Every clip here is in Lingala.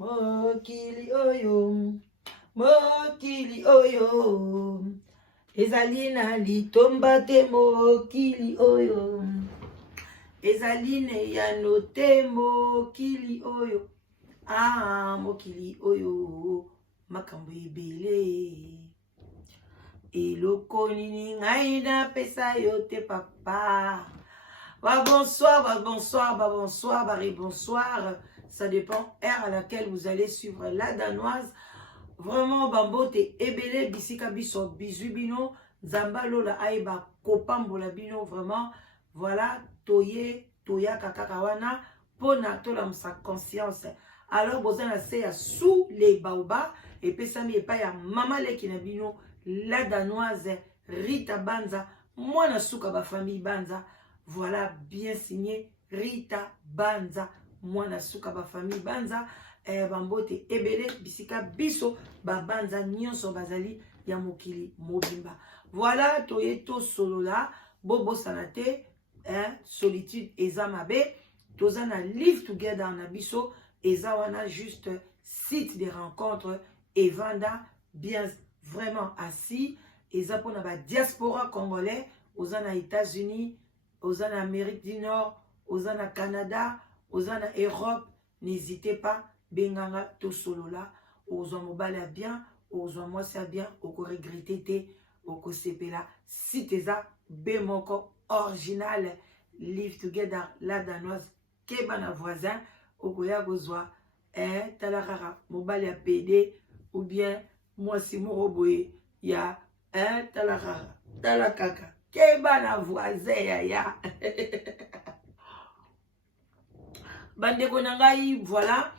mokili oyo, mokili oyo, ezali na litomba te mokili oyo, ezali ne yano te mokili oyo, ah mokili oyo, makambo ebele, eloko nini ngai napesa yo te papa. Bonsoir, bonsoir, bonsoir, bonsoir. Ça dépend heure à laquelle vous allez suivre la danoise. Vraiment, bambote ebele bisika biso bizubino zambalo la aiba kopambola bino vraiment. Voilà, toye toya kakakawana pona tola msa conscience. Alors bozana se ya sous les baobas et pesami epa ya mama leki na bino la danoise Rita Banza, mwana suka ba famille Banza. Voilà, bien signé Rita Banza, mwana suka ba famille Banza, bambote ebele bisika biso ba Banza nyonso bazali ya mokili mobimba. Voilà, toyeto solola bobo sanate, solitude eza mabe, tozana live together na biso, eza wana juste site de rencontre evanda bien vraiment assis, eza pona ba diaspora congolais, ozana États-Unis, aux en Amérique du Nord, aux en Canada, aux en Europe, n'hésitez pas, benganga to solo là, aux en mobile bien, aux en moi ça bien, au regretter au kosepela, si t'es à bemoko original, live together la danoise, kebana voisin, au koya gozwa, talarara, mobile ya PD, ou bien moi si mon roboé, ya, talarara, talakaka. Kebana voisin ya bandeko nangai. Voilà,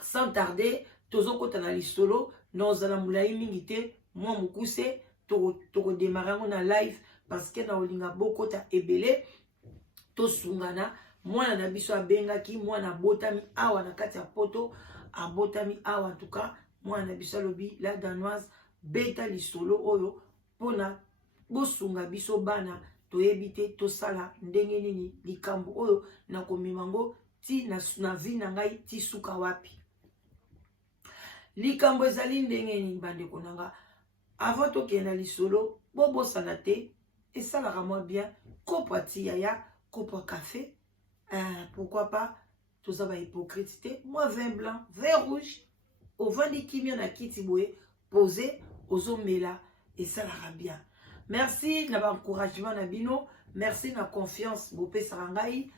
sans tarder tozo kota na lisolo nos ala mulai mingite moi mukuse toko démarrer na live parce que na olinga bokota ebele to sungana mwana na biso abengaki mwana botami awa na kati ya poto abotami awa. En tout cas mwana na biso lobi la danoise beta lisolo oyo pona bosunga biso bana toyebite tosala ndenge nini likambo oyo na komimango ti na vi na ngai ti suka wapi likambo ezali ndenge nini bandeko nanga. Avant tokenda lisolo bobosana te esalaka mwa bien kopo ti yaya kopo café, pourquoi pas toza ba hypocrite te moi vin blanc vin rouge ovandi kimia na kiti boye posé ozomela esalaka bien. Merci na encouragement na bino, merci na confiance bopé sarangai,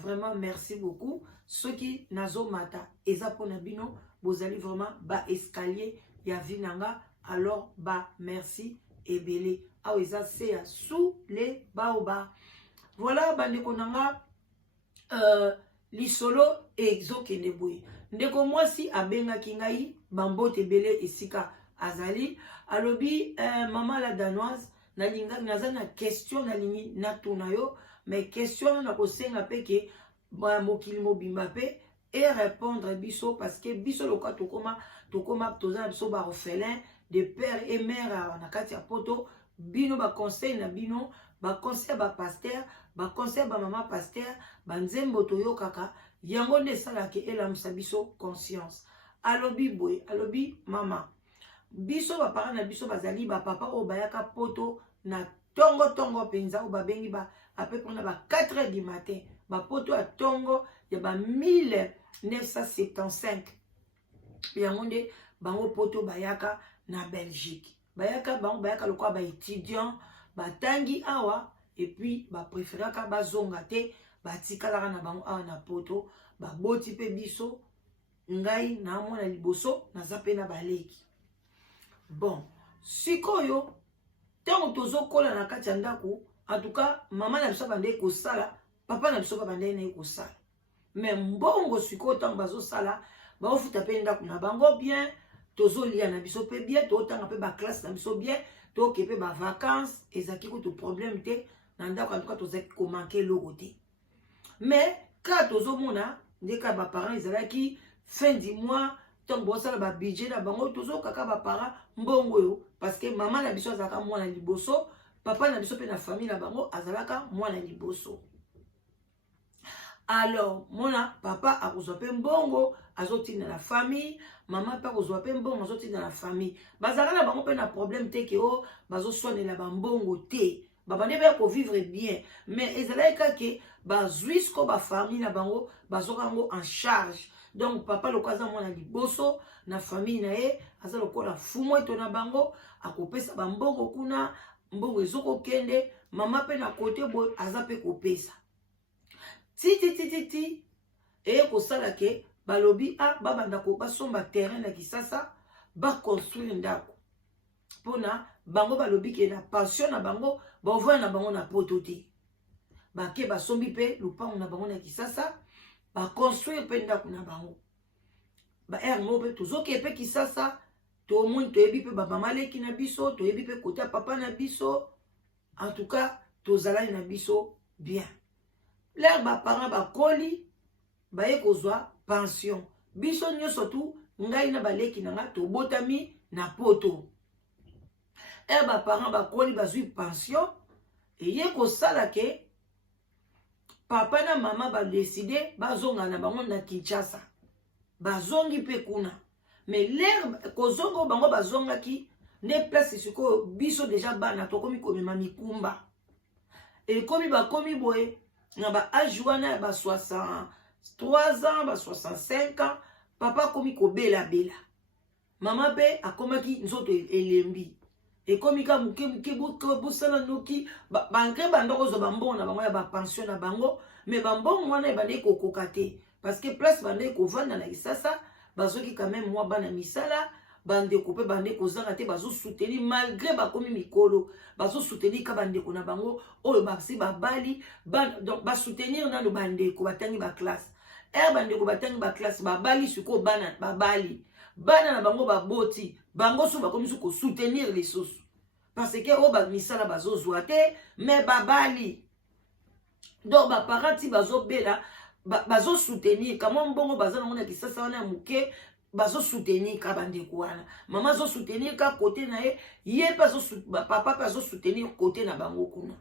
vraiment merci beaucoup. Ceux qui nazo mata eza pona bino bozali vraiment ba escalier ya vinanga, alors ba merci ebele a eza se sous les baobas. Voilà bandeko nanga, lisolo exokende boye ndeko mwasi abengaki ngai bambote ebele esika azali alobi mama la danoise nalinga naza na question nalingi natuna yo mais question na kosenga peke mokili mobimba pe et répondre biso parce que biso loka tokoma toza biso ba orphelin de père et mère na kati ya poto bino ba conseil na bino ba conseil ba pasteur ba conseil ba mama pasteur ba nzembo toyokaka yango nde salaki elamusa biso conscience. Alobi boy alobi mama biso ba parents na biso bazali ba papa o bayaka poto na tongo penza o babengi ba après prendre ba 4h du matin ba poto a tongo ya ba 1975 yango nde bango poto bayaka na Belgique bayaka bango bayaka lokwa ba étudiant batangi awa et puis ba préféraka bazonga te batikalaka na bango awa na poto baboti pe biso ngai na mwana liboso naza pe na baleki. Bon, sikoyo tango tozokola na kati ya ndako, en tout cas mama na biso bande kosala, papa na biso bande na kosala. Mais mbongo sikoyo tango bazosala, baofuta pe ndako na bango bien, tozolia na biso pe bien, totanga pe ba classe na biso bien, toke pe ba vacances, ezaki ko to problème te, na ndako en tout cas tozaki ko manquer logo te. Mais quand tozomona ndeka ba parents ezalaki fin du mois tant bosala ba budget na bango tozo kaka ba para mbongo yo parce que maman na biso azalaka mwana liboso, papa na biso pe na famille na bango azalaka mwana liboso. Alors mona papa akozwa pe mbongo azoti na la famille, maman pe kozwa pe mbongo azoti na la famille. Bazala bango pe na problème te ke o bazo soigner la bambongo te. Babane ba ko vivre bien, mais ezalaika ke bazwis ko ba famille na bango bazokango en charge. Donc papa lokaza mwana liboso na famille na ye aza lokola fumo eto na bango akopesa bambongo kuna mbongo ezoko kende mama pe na kote boy aza pe kopesa ti ko sala ke balobi baba ndako basomba terrain na Kisasa ba construire ndako pona bango balobi ke na passion na bango ba voya na bango na poto te ba ke basombi pe lupango na bango na Kisasa ba construire pe ndako na bango ba mo pe tozoke pe Kisasa to moins to yebi pe baba maleki na biso to yebi pe kota papa na biso en tout cas tozala na biso bien l'air ba parents ba koli ba ye kozwa pension biso nyonso tu ngai na baleki na nga to botami na poto ba parents ba koli bazwi pension et ye ko sala ke papa na mama ba décider bazonga na bango na Kinshasa bazongi pe kuna mais l'air kozongo bango bazonga ki ne place siko biso déjà bana to komi komema mikumba et komi ba komi boye na ba âge wana ba 63 ans ba 65 ans papa komi ko bela mama pe akomaki nzoto elembi et komi ka muke busala noki bankre bandoko zo bambona bango ya ba pension na bango mais bambon wana ba ne kokoka te parce que place bande ko vanda na Kisasa bazoki quand même moi bana misala bande ko pe bande ko zanga te bazo soutenir malgré ba komi mikolo bazo soutenir ka bande ko na bango oyo baksi ba bali donc ba soutenir na lo bande ko batangi ba classe bande ko batangi ba classe ba bali suko bana ba bali bana na bango ba boti bango so ba komi ko soutenir les sources parce que o ba misala bazo zoate mais ba bali donc ba parenti bazo bela bazo soutenir comment mbongo bazo na mona Kisasa wana muke bazo soutenir ka bande ko wana mama zo soutenir ka côté na ye bazo papa bazo soutenir côté na bango kuna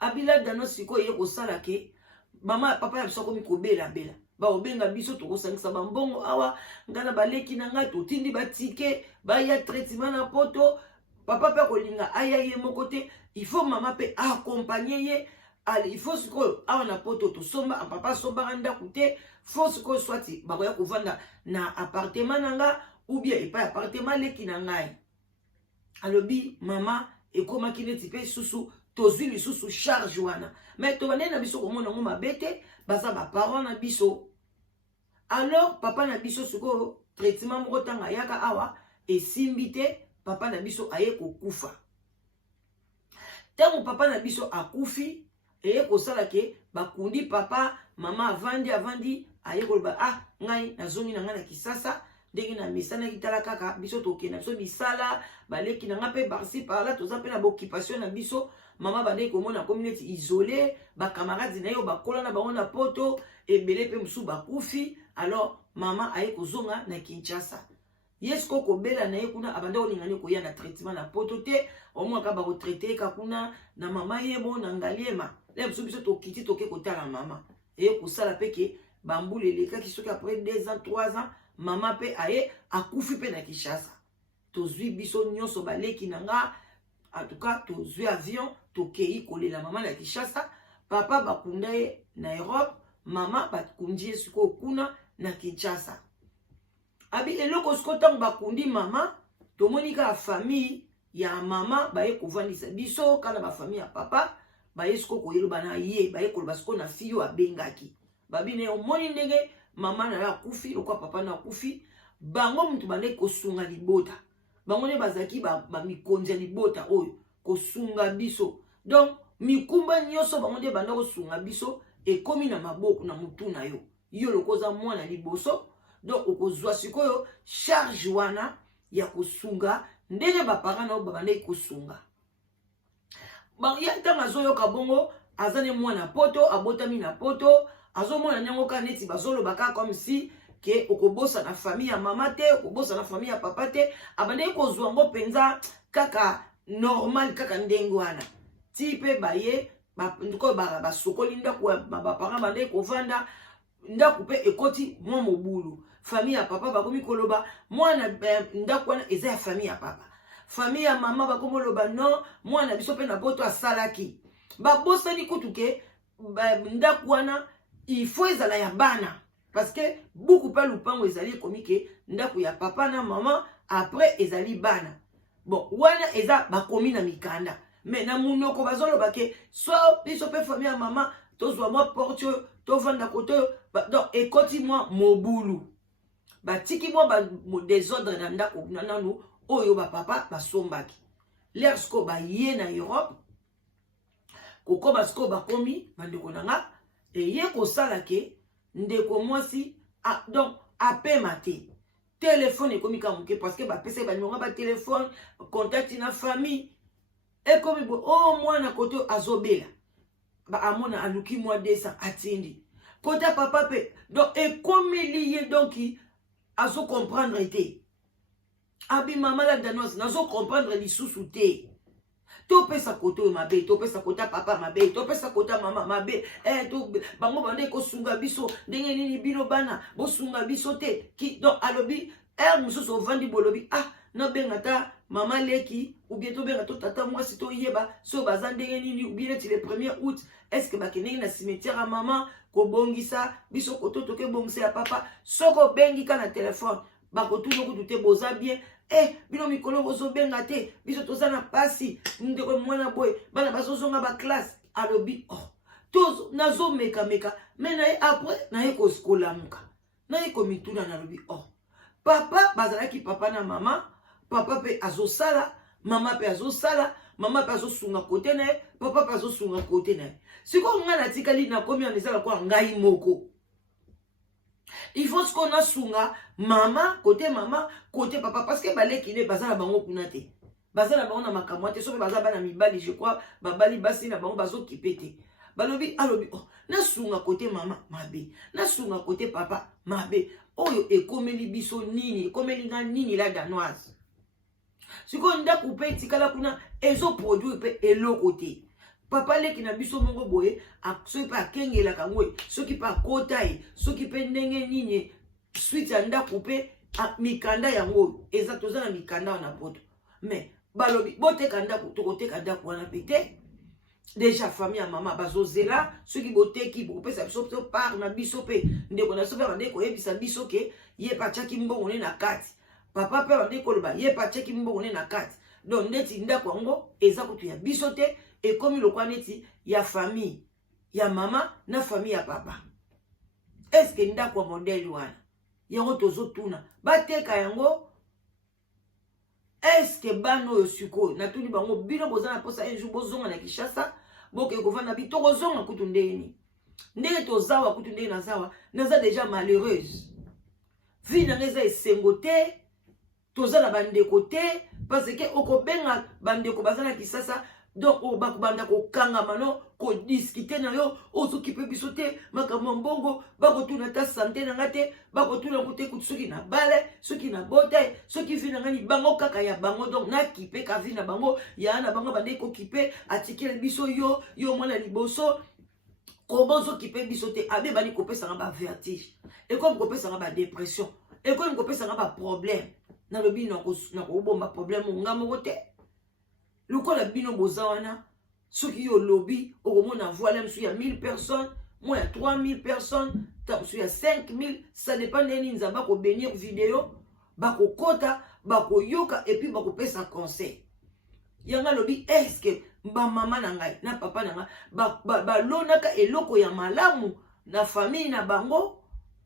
abila dano siko ye ko sala ke mama papa ya biso komi ko bela ba obenga biso to kosangisa bambongo awa ngana baleki na nga to tindi batike ba ya traitement na poto papa pe kolinga aya ye moko te il faut mama pe accompagner ye. Allez, il faut ce que on a poto to somba papa somba randa coûter faut ce que soit ba koya ko vanda na appartement nanga ou bien pas appartement leki na ngai alobi mama e koma kineti pe susu tozwi lisusu charge wana mais to banena biso ko mona ngoma bete baza ba parents na biso alors papa na biso suko traitement moko tanga yaka awa e simbite papa na biso aye ko kufa tango papa na biso akufi et ko sala ke bakundi papa mama avandi aye ko ba ngai nazongi na ngana Kisasa ndenge na misana kitala kaka biso toke na biso bisala baleki na ngape barsi par là toza pe na occupation na biso mama bande ko mona communauté isolée ba camarades na yo bakola na bango na poto et belé pe musu bakufi alors mama aye ko zonga na Kinshasa yesko ko bela na ye kuna abanda olingani ko ya na traitement na poto te au moins ka ba retraité ka kuna na mama yebo na ngaliema les biso to kiti to ke kota la mama et ko sala peke bambule les ka ki soki après 2 ans 3 ans mama pe aye akufi pe na Kinshasa to zui biso nyonso baleki nanga en tout cas to zui avion to kei kole la mama na Kinshasa papa bakunda ye na Europe mama bakundi suko kuna na Kinshasa abi eloko skotang bakundi mama to monika famille ya mama baye kovandisa biso kana ba famille ya papa baye sko ko yelo bana ye baye ko basko na fiyo abengaki babine omoni ndenge mama na ya kufi lokwa papa na kufi bango mtu bane ko sunga libota bango ne bazaki ba mikonzi libota oyo ko sunga biso donc mikumba nyoso bango de banda ko sunga biso e komi na maboko na mutu na yo yo lokoza mwana liboso donc okozwa sikoyo charge wana ya kosunga ndenge ba parents na babane ko sunga ba ya tanga zo yo kabongo azane mwana poto abotami na poto azomona nyango ka neti bazolo baka comme si ke okobosa na famille ya mama te okobosa na famille ya papa te abande ko zwango penza kaka normal kaka ndenge wana tipe baye ndiko ba sokoli ndako ba parents bande ko vanda ndako pe ekoti mwa mobulu famille ya papa bakomi koloba mwana ndako wana eza ya famille ya papa. Famille ya mama bakomi loba non mwana biso pe na poto asalaki. Babosani kutu ke ndako wana il faut ezala ya bana parce que beaucoup pa lupango ezali komi ke ndako ya papa na mama après ezali bana. Bon wana eza bakomi na mikanda. Mais na munoko bazoloba ke so biso pe famille ya mama tozwa moi porte to vanda koto donc ekoti moi mobulu. Batiki moi désordre na ndako nanu oyo ba papa basombaki. Lersko ba ye na Europe koko basko bakomi bandeko nanga eye kosala ke ndeko mwasi donc apema te. Téléphone ekomi kamuke parce que ba pesa ba nyonga ba téléphone contact na famille ekomi bo oh mwana koto azobela ba amona aluki mwa desa atindi kota papa pe donc ekomi lié donc azo comprendre te abi mama la danoise nazo comprendre lisusu te to pesa koto mabe to pesa kota papa mabe to pesa kota mama mabe to bango bande ko sunga biso ndenge nini bino bana bo sunga biso te ki donc alobi mususu vandi bolobi na bengata mama leki ou bien to benga to tata mwasi to yeba so baza ndenge nini ou bien le 1er août est-ce que bakene na cimetière à maman ko bongisa biso koto to ke bongisa ya papa soko bengi kana téléphone bakotu no kutute boza bien bino mikolo bozo benga te biso toza na pasi ndeko mwana boy bana bazozonga ba classe alobi to nazo meka mais na après na ko skola muka na ko mituna na lobi papa bazalaki papa na mama papa pe azosala mama pe azosala mama pe azosunga kote na papa pe azosunga kote na siko nga na tikali na komi anezala kwa ngai moko. Il faut ce qu'on a sunga mama côté papa parce que baleki ne bazala bango kunate bazala bango na makamwate so pe bazala bana mibali je crois babali basi na bango bazo kipete balobi alobi na sunga côté mama mabe na sunga côté papa mabe oyo ekomeli biso nini ekomeli nga nini la danoise siko ndako pe tikala kuna ezo produit pe eloko te papa leki na biso mongo boye soki pa akengela kangwe soki pa kotai soki pe ndenge nini suite ya ndako pe mikanda yango eza toza na mikanda na poto mais balobi boteka ndako tokoteka ndako wana pete déjà famille ya mama bazozela soki boteki bopesa biso par na biso pe ndeko na sope bande koyebisa biso ke ye pachaki mbongo ne na kati papa pe bande koloba ye pachaki mbongo ne na kati donc ndeti ndako yango eza kutu ya biso te ekomi lokwa neti ya famille ya mama na famille ya papa. Est-ce que ndako modèle wana yango tozotuna bateka yango est-ce que bano yo siko na tuni bango bino bozana posa un jour bozonga na Kinshasa boke kovana bitoko zonga kutu ndeni ndenge tozawa kutu ndeni naza déjà malheureuse vie na ngeza esengo te tozana bandeko te parce que okobenga bandeko bazana Kinshasa donc bakubanda ko kanga mano ko discuter na yo ozokipe biso te makambo mbongo bakotuna ta santé na ngate bakotuna kote kutsuki na bale soki na bote soki vina ngani bango kaka ya bango donc na kipe ka vina bango ya na bango bande ko kipe atikele biso yo mwana liboso comment zo kipe biso te abe bani ko pesa ba vertige et comme ko pesa ba dépression et comme ko pesa ba problème na lobi na ko bomba problème ngamo te lokola bino bozawana soki yo lobby okomona voile msu ya 1000 personnes moi ya 3000 personnes msu ya 5000 ça dépend neni nzamba ko bénir vidéo bako kota bako yoka et puis bako pesa conseil yanga lobi est-ce que ba mama na ngai na papa na ngai ba lonaka eloko ya malamu na famille na bango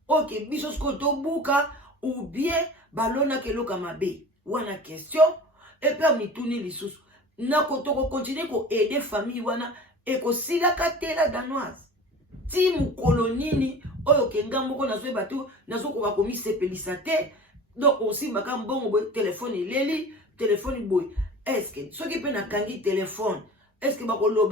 ok biso sko to buka ou bien ba lonaka eloko mabe wana question et puis mituni lisusu na kotoko continuer ko aider famille wana e ko silaka tela danoise ti mukolo nini oyo kengambo ko nazo batu nazo ko bakomi sepelisa te donc aussi baka mbongo bo téléphone eleli téléphone boy est-ce que soki pe na kangi téléphone est-ce que bakoloba